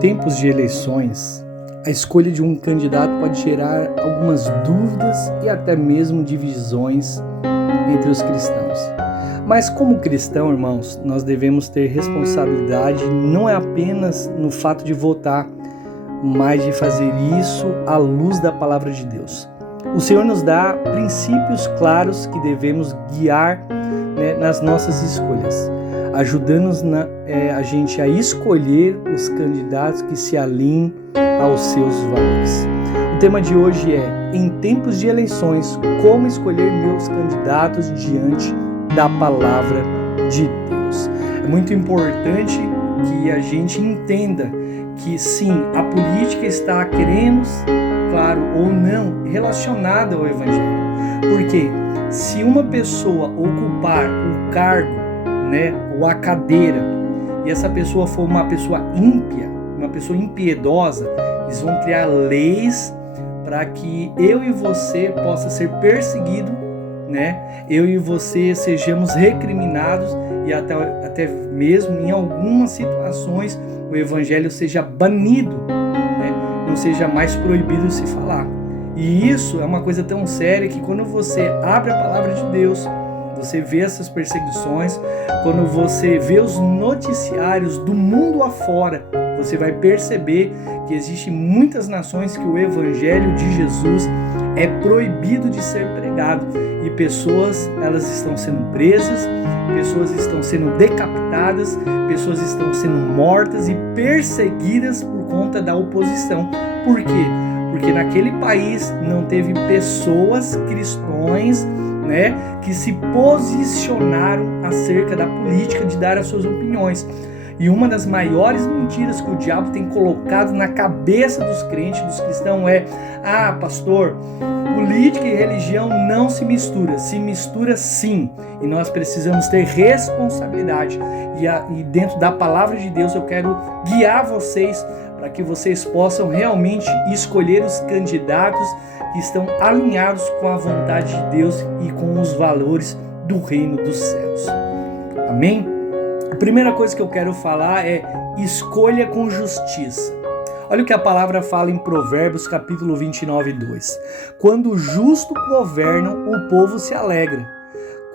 tempos de eleições, a escolha de um candidato pode gerar algumas dúvidas e até mesmo divisões entre os cristãos. Mas como cristão, irmãos, nós devemos ter responsabilidade não é apenas no fato de votar, mas de fazer isso à luz da palavra de Deus. O Senhor nos dá princípios claros que devemos guiar nas nossas escolhas, ajudando-nos a gente a escolher os candidatos que se alinhem aos seus valores. O tema de hoje é: em tempos de eleições, como escolher meus candidatos diante da palavra de Deus. É muito importante que a gente entenda que sim, a política está querendo, claro ou não, relacionada ao Evangelho. Porque se uma pessoa ocupar o cargo, ou a cadeira, e essa pessoa for uma pessoa ímpia, uma pessoa impiedosa, eles vão criar leis para que eu e você possa ser perseguido, eu e você sejamos recriminados e até mesmo em algumas situações o evangelho seja banido, não seja mais proibido de se falar. E isso é uma coisa tão séria que quando você abre a palavra de Deus, você vê essas perseguições, quando você vê os noticiários do mundo afora, você vai perceber que existem muitas nações que o evangelho de Jesus é proibido de ser pregado e pessoas elas estão sendo presas, pessoas estão sendo decapitadas, pessoas estão sendo mortas e perseguidas por conta da oposição. Por quê? Porque naquele país não teve pessoas cristãs que se posicionaram acerca da política de dar as suas opiniões. E uma das maiores mentiras que o diabo tem colocado na cabeça dos crentes, dos cristãos é: pastor, política e religião não se mistura. Se mistura sim, e nós precisamos ter responsabilidade. E dentro da palavra de Deus eu quero guiar vocês para que vocês possam realmente escolher os candidatos que estão alinhados com a vontade de Deus e com os valores do reino dos céus. Amém? A primeira coisa que eu quero falar é: escolha com justiça. Olha o que a palavra fala em Provérbios capítulo 29, 2. Quando os justos governam, o povo se alegra.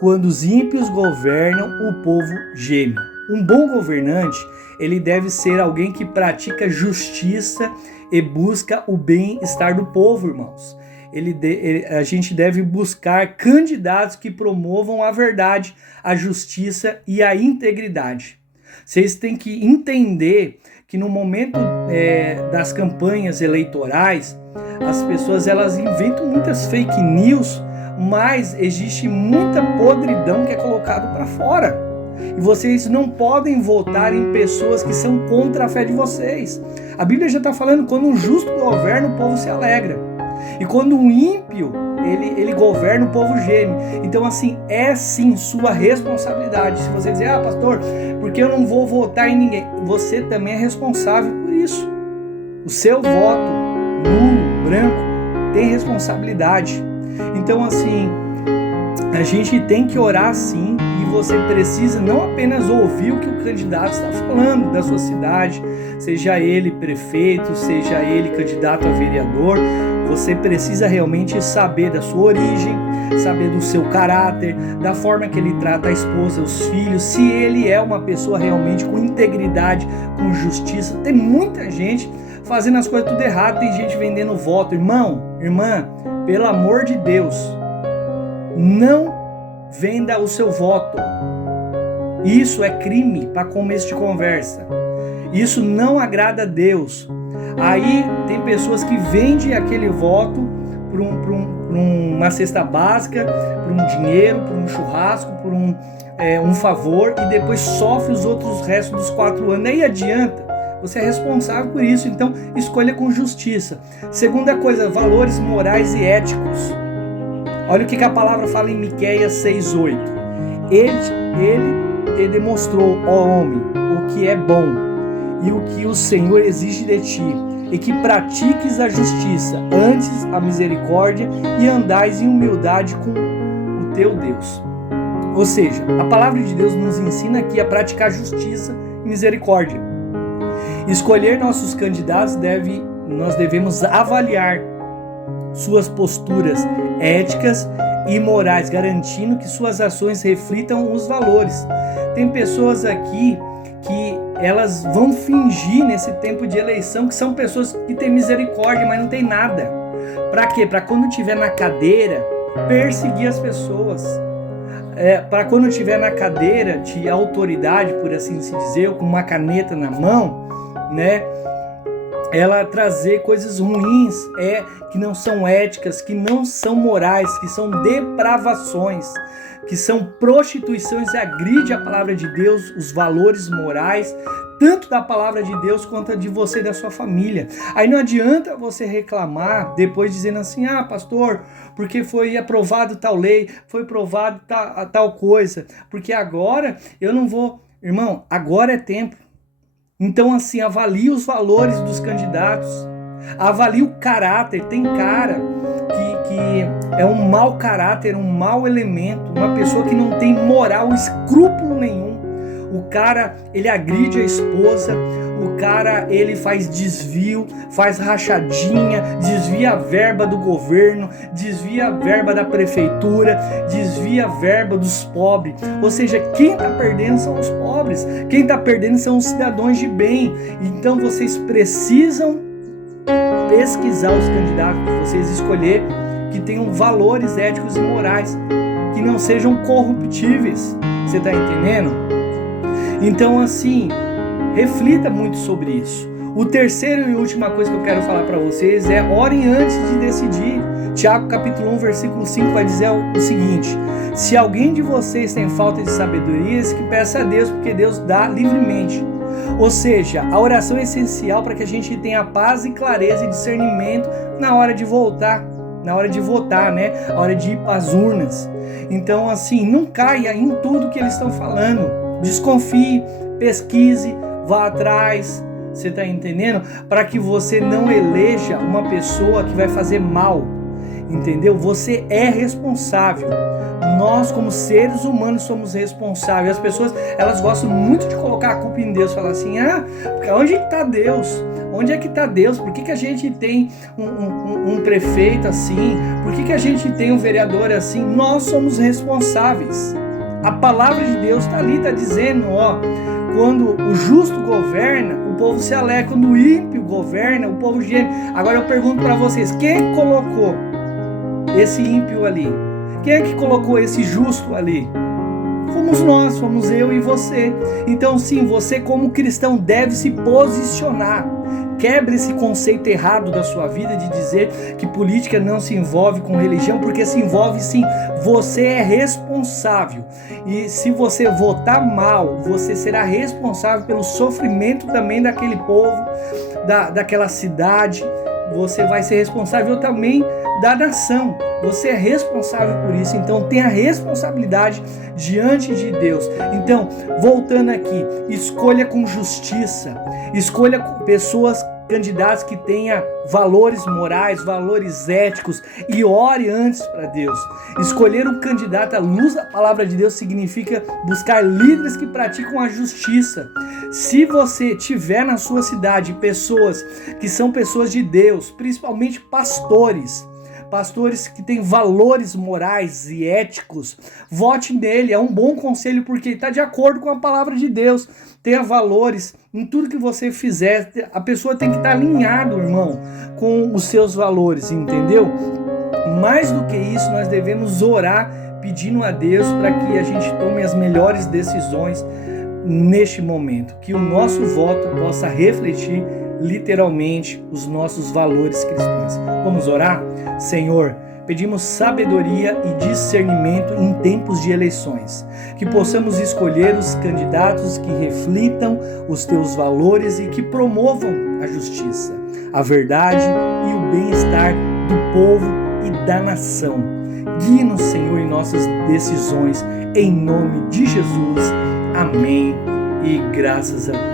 Quando os ímpios governam, o povo geme. Um bom governante, ele deve ser alguém que pratica justiça e busca o bem-estar do povo, irmãos. A gente deve buscar candidatos que promovam a verdade, a justiça e a integridade. Vocês têm que entender que no momento das campanhas eleitorais, as pessoas elas inventam muitas fake news, mas existe muita podridão que é colocado para fora. E vocês não podem votar em pessoas que são contra a fé de vocês. A Bíblia já está falando: quando um justo governa, o povo se alegra. E quando um ímpio, ele governa, o povo geme. Então, assim, é sim sua responsabilidade. Se você dizer: pastor, porque eu não vou votar em ninguém? Você também é responsável por isso. O seu voto, nulo, branco, tem responsabilidade. Então, assim, a gente tem que orar sim, e você precisa não apenas ouvir o que o candidato está falando da sua cidade, seja ele prefeito, seja ele candidato a vereador. Você precisa realmente saber da sua origem, saber do seu caráter, da forma que ele trata a esposa, os filhos, se ele é uma pessoa realmente com integridade, com justiça. Tem muita gente fazendo as coisas tudo errado, tem gente vendendo voto. Irmão, irmã, pelo amor de Deus, não venda o seu voto. Isso é crime para começo de conversa. Isso não agrada a Deus. Aí tem pessoas que vendem aquele voto por uma cesta básica, por um dinheiro, por um churrasco, por um favor, e depois sofre os outros restos dos 4 anos. Nem adianta. Você é responsável por isso. Então, escolha com justiça. Segunda coisa, valores morais e éticos. Olha o que a palavra fala em Miqueias 6,8. Ele demonstrou, ó homem, o que é bom e o que o Senhor exige de ti, e que pratiques a justiça, antes a misericórdia, e andais em humildade com o teu Deus. Ou seja, a palavra de Deus nos ensina aqui a praticar justiça e misericórdia. Escolher nossos candidatos nós devemos avaliar suas posturas éticas e morais, garantindo que suas ações reflitam os valores. Tem pessoas aqui que elas vão fingir nesse tempo de eleição que são pessoas que têm misericórdia, mas não tem nada. Para quê? Para quando estiver na cadeira, perseguir as pessoas. Para quando estiver na cadeira de autoridade, por assim se dizer, com uma caneta na mão, né? Ela trazer coisas ruins, que não são éticas, que não são morais, que são depravações, que são prostituições, e agride a palavra de Deus, os valores morais, tanto da palavra de Deus quanto de você e da sua família. Aí não adianta você reclamar depois dizendo assim, pastor, porque foi aprovado tal lei, foi aprovado tal coisa, porque agora eu não vou... Irmão, agora é tempo. Então, assim, avalie os valores dos candidatos, avalie o caráter. Tem cara que é um mau caráter, um mau elemento, uma pessoa que não tem moral, escrúpulo nenhum. O cara, ele agride a esposa, o cara, ele faz desvio, faz rachadinha, desvia a verba do governo, desvia a verba da prefeitura, desvia a verba dos pobres. Ou seja, quem está perdendo são os pobres, quem está perdendo são os cidadãos de bem. Então vocês precisam pesquisar os candidatos que vocês escolher, que tenham valores éticos e morais, que não sejam corruptíveis. Você está entendendo? Então, assim, reflita muito sobre isso. O terceiro e última coisa que eu quero falar para vocês é: orem antes de decidir. Tiago capítulo 1, versículo 5 vai dizer o seguinte: se alguém de vocês tem falta de sabedoria, que peça a Deus, porque Deus dá livremente. Ou seja, a oração é essencial para que a gente tenha paz e clareza e discernimento na hora de votar, né? A hora de ir para as urnas. Então, assim, não caia em tudo que eles estão falando. Desconfie, pesquise, vá atrás, você está entendendo? Para que você não eleja uma pessoa que vai fazer mal, entendeu? Você é responsável. Nós, como seres humanos, somos responsáveis. As pessoas, elas gostam muito de colocar a culpa em Deus, falar assim, onde é que está Deus? Onde é que está Deus? Por que a gente tem um prefeito assim? Por que a gente tem um vereador assim? Nós somos responsáveis. A palavra de Deus está ali, está dizendo, quando o justo governa, o povo se alegra. Quando o ímpio governa, o povo geme. Agora eu pergunto para vocês, quem é que colocou esse ímpio ali? Quem é que colocou esse justo ali? Fomos nós, fomos eu e você. Então sim, você como cristão deve se posicionar. Quebre esse conceito errado da sua vida de dizer que política não se envolve com religião, porque se envolve sim. Você é responsável. E se você votar mal, você será responsável pelo sofrimento também daquele povo, daquela cidade. Você vai ser responsável também da nação. Você é responsável por isso. Então tenha responsabilidade diante de Deus. Então, voltando aqui, escolha com justiça. Escolha pessoas, candidatos que tenham valores morais, valores éticos, e ore antes para Deus. Escolher um candidato à luz da palavra de Deus significa buscar líderes que praticam a justiça. Se você tiver na sua cidade pessoas que são pessoas de Deus, principalmente pastores que têm valores morais e éticos, vote nele. É um bom conselho porque está de acordo com a palavra de Deus. Tenha valores em tudo que você fizer. A pessoa tem que estar alinhada, irmão, com os seus valores, entendeu? Mais do que isso, nós devemos orar pedindo a Deus para que a gente tome as melhores decisões neste momento. Que o nosso voto possa refletir literalmente os nossos valores cristãos. Vamos orar? Senhor, pedimos sabedoria e discernimento em tempos de eleições, que possamos escolher os candidatos que reflitam os teus valores e que promovam a justiça, a verdade e o bem-estar do povo e da nação. Guie-nos, Senhor, em nossas decisões, em nome de Jesus. Amém e graças a Deus.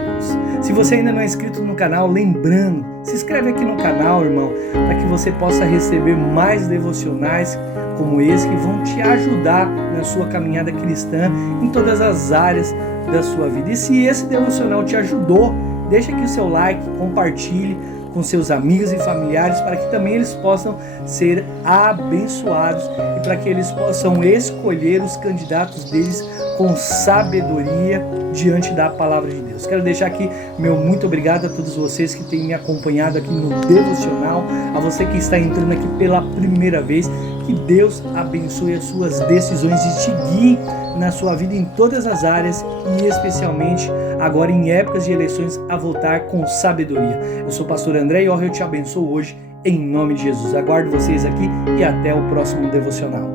Se você ainda não é inscrito no canal, lembrando, se inscreve aqui no canal, irmão, para que você possa receber mais devocionais como esse que vão te ajudar na sua caminhada cristã em todas as áreas da sua vida. E se esse devocional te ajudou, deixa aqui o seu like, compartilhe com seus amigos e familiares para que também eles possam ser abençoados e para que eles possam escolher os candidatos deles com sabedoria diante da palavra de Deus. Quero deixar aqui meu muito obrigado a todos vocês que têm me acompanhado aqui no Devocional, a você que está entrando aqui pela primeira vez. Que Deus abençoe as suas decisões e te guie na sua vida em todas as áreas e especialmente agora em épocas de eleições a votar com sabedoria. Eu sou o pastor André e eu te abençoo hoje em nome de Jesus. Aguardo vocês aqui e até o próximo Devocional.